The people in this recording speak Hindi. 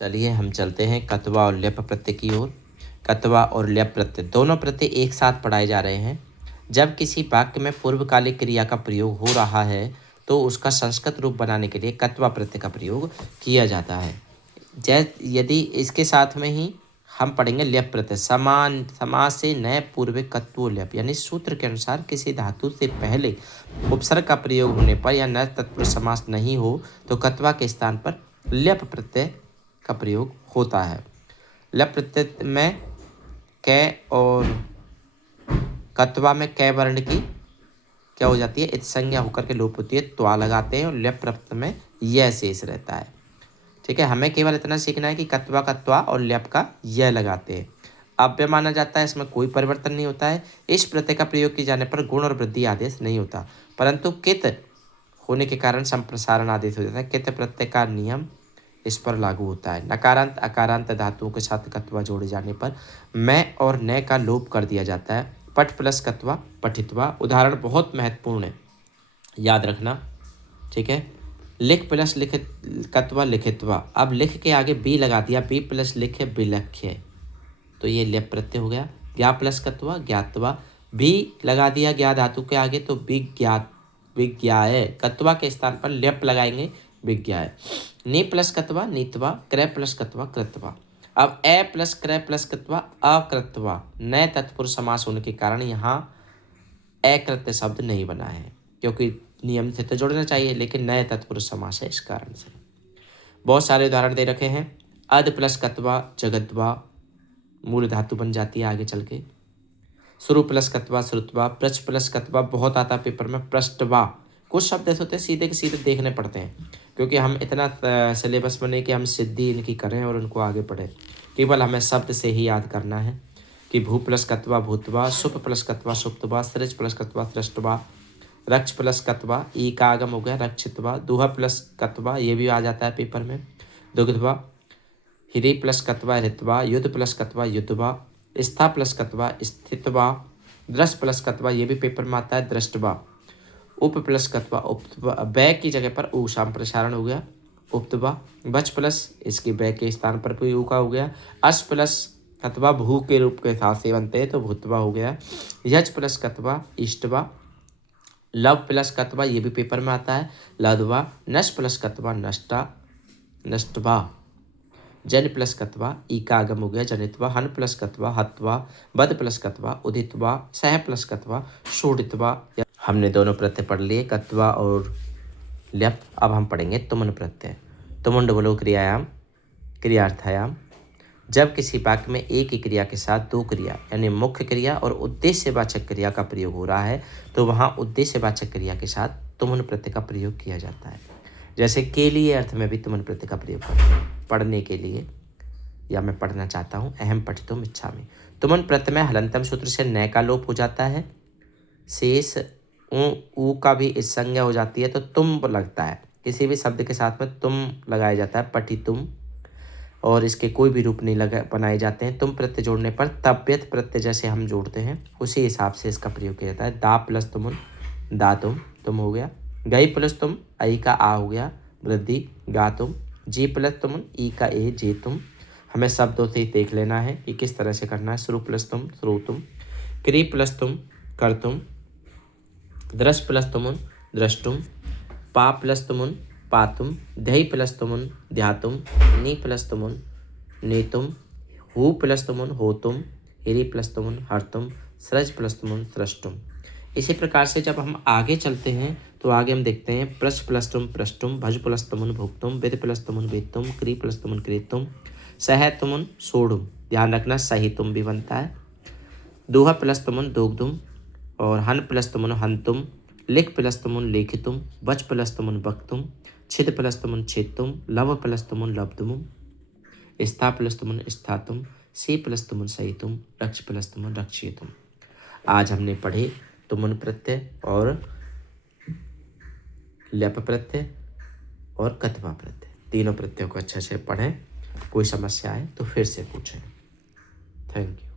चलिए हम चलते हैं कत्वा और ल्यप प्रत्यय की ओर। कत्वा और ल्यप प्रत्यय दोनों प्रत्यय एक साथ पढ़ाए जा रहे हैं। जब किसी वाक्य में पूर्वकालिक क्रिया का प्रयोग हो रहा है तो उसका संस्कृत रूप बनाने के लिए कत्वा प्रत्यय का प्रयोग किया जाता है। यदि इसके साथ में ही हम पढ़ेंगे ल्यप प्रत्यय। समान समास से नए पूर्व कत्वो ल्यप, यानी सूत्र के अनुसार किसी धातु से पहले उपसर्ग का प्रयोग होने पर या न तत्पुरुष समास नहीं हो तो कत्वा के स्थान पर ल्यप प्रत्यय का प्रयोग होता है। ल्यप प्रत्यय में कै और कत्वा में कै वर्ण की क्या हो जाती है, इत संज्ञा होकर के लोप होती है, त्वा लगाते हैं और ल्यप प्रत्यय में यह शेष रहता है। ठीक है, हमें केवल इतना सीखना है कि कत्वा का त्वा और ल्यप का यह लगाते हैं। अव्यय माना जाता है, इसमें कोई परिवर्तन नहीं होता है। इस प्रत्यय का प्रयोग किए जाने पर गुण और वृद्धि आदेश नहीं होता, परंतु कित होने के कारण संप्रसारण आदेश हो जाता है। कित प्रत्यय का नियम इस पर लागू होता है। नकारांत अकारांत धातुओं के साथ कत्वा जोड़े जाने पर मैं और न का लोप कर दिया जाता है। पठ प्लस कत्वा पठित्वा। उदाहरण बहुत महत्वपूर्ण है, याद रखना। ठीक है, लिख प्लस लिखित कत्वा लिखित्वा। अब लिख के आगे बी लगा दिया, बी प्लस लिखे बिलख्य, तो ये ल्यप प्रत्यय हो गया। ज्ञा प्लस कत्वा ज्ञातवा। भी लगा दिया ज्ञा धातु के आगे तो विज्ञात विज्ञाय। कत्वा के स्थान पर ल्यप लगाएंगे विज्ञाय। नी प्लस कत्वा नीतवा। क्रय प्लस कत्वा कृतवा। अब ए प्लस क्रय प्लस कत्वा अकृतवा। नए तत्पुरुष समास होने के कारण यहाँ अकृत्य शब्द नहीं बना है, क्योंकि नियम से तो जोड़ना चाहिए, लेकिन नए तत्पुरुष समास है, इस कारण से। बहुत सारे उदाहरण दे रखे हैं। अद प्लस कत्वा जगद्वा, मूल धातु बन जाती है आगे चल के। श्रु प्लस कत्वा श्रुतवा। प्रच प्लस कत्वा बहुत आता पेपर में, पृष्ठवा। कुछ शब्द ऐसे होते हैं सीधे के सीधे देखने पड़ते हैं, क्योंकि हम इतना सिलेबस में नहीं कि हम सिद्धि इनकी करें और उनको आगे पढ़ें। केवल हमें शब्द से ही याद करना है कि भू प्लस कत्वा भूतवा। सुप प्लस कत्वा सुप्तवा। सृज प्लस कत्वा सृष्टवा। रक्ष प्लस कत्वा ई का आगम हो गया रक्षितवा। दुहा प्लस कत्वा ये भी आ जाता है पेपर में, दुग्धवा। हिरी प्लस कत्वा ऋतवा। युद्ध प्लस कत्वा युद्धवा। स्था प्लस कत्वा स्थितवा। दृश प्लस कत्वा ये भी पेपर में आता है दृष्टवा। उप प्लस कत्वा उपत्वा। बै की जगह पर ऊ संप्रसारण हो गया उपतवा। बच प्लस इसके बै के स्थान पर भी ऊ का हो गया। अस प्लस कत्वा भू के रूप के साथ से बनते हैं तो भूतवा हो गया। यज प्लस कत्वा इष्टवा। लव प्लस कत्वा ये भी पेपर में आता है लदवा। नश प्लस कत्वा नष्टा नष्टवा। जन प्लस कत्वा ई का आगम हो गया जनित्वा। हन प्लस कत्वा हत्वा। बद प्लस कत्वा उदित्वा। सह प्लस कत्वा शोडित्वा। हमने दोनों प्रत्यय पढ़ लिए, कत्वा और ल्यप। अब हम पढ़ेंगे तुमन प्रत्यय। तुमुंड बोलो क्रियायाम क्रियार्थायाम। जब किसी वाक्य में एक ही क्रिया के साथ दो क्रिया यानी मुख्य क्रिया और उद्देश्यवाचक क्रिया का प्रयोग हो रहा है तो वहाँ उद्देश्यवाचक क्रिया के साथ तुमुन प्रत्यय का प्रयोग किया जाता है। जैसे के लिए अर्थ में भी तुमुन प्रत्यय का प्रयोग करते हैं, पढ़ने के लिए या मैं पढ़ना चाहता हूँ। अहम पठितुम इच्छामि। तुमुन प्रत्यय में हलंतम सूत्र से न का लोप हो जाता है, शेष ऊ का भी इस संज्ञा हो जाती है तो तुम लगता है। किसी भी शब्द के साथ में तुम लगाया जाता है, पठितुम, और इसके कोई भी रूप नहीं बनाए जाते हैं। तुम प्रत्यय जोड़ने पर तब्यत प्रत्यय जैसे हम जोड़ते हैं उसी हिसाब से इसका प्रयोग किया जाता है। दा प्लस तुमुन दा तुम हो गया। गई प्लस तुम आई का आ हो गया वृद्धि गा तुम। जी प्लस तुमुन ई का ए जे तुम। हमें शब्दों से देख लेना है कि किस तरह से करना है। श्रु प्लस तुम श्रो तुम। क्री प्लस तुम कर तुम। दृश प्लस तुमुन द्रष्टुम। पा प्लस तुमुन पातुम। दही प्लस तुमुन ध्यातुम। नी प्लस तुमुन नीतुम। हु प्लस तुमुन होतुम। हिरी प्लस तुमुन हरतुम। सृज प्लस तुमुन सृष्टुम। इसी प्रकार से जब हम आगे चलते हैं तो आगे हम देखते हैं प्रश प्लस तुम प्रष्टुम। भज प्लस तुमुन भुक्तुम। विद प्लस तुमुन वेत्तुम। क्री प्लस तुमुन क्रेतुम। सह तुमुन सोढ़ुम। ध्यान रखना सही तुम भी बनता है। दोहा प्लस तुमुन दोगदुम और हन प्लस तुमुन हंतुम। लिख प्लस तुमुन लेखितुम। बच प्लस तुमुन बक्तुम। छिद प्लस तुमुन छेदतुम। लव प्लस तुमुन लब्धुम। स्था प्लस तुमुन स्थातुम। C plus तुमुन सहितुम। रक्ष प्लस तुमुन रक्षितुम। आज हमने पढ़े तुमुन प्रत्यय और ल्यप प्रत्यय और कत्वा प्रत्यय, तीनों प्रत्ययों को अच्छे से पढ़ें। कोई समस्या है तो फिर से पूछें। Thank you.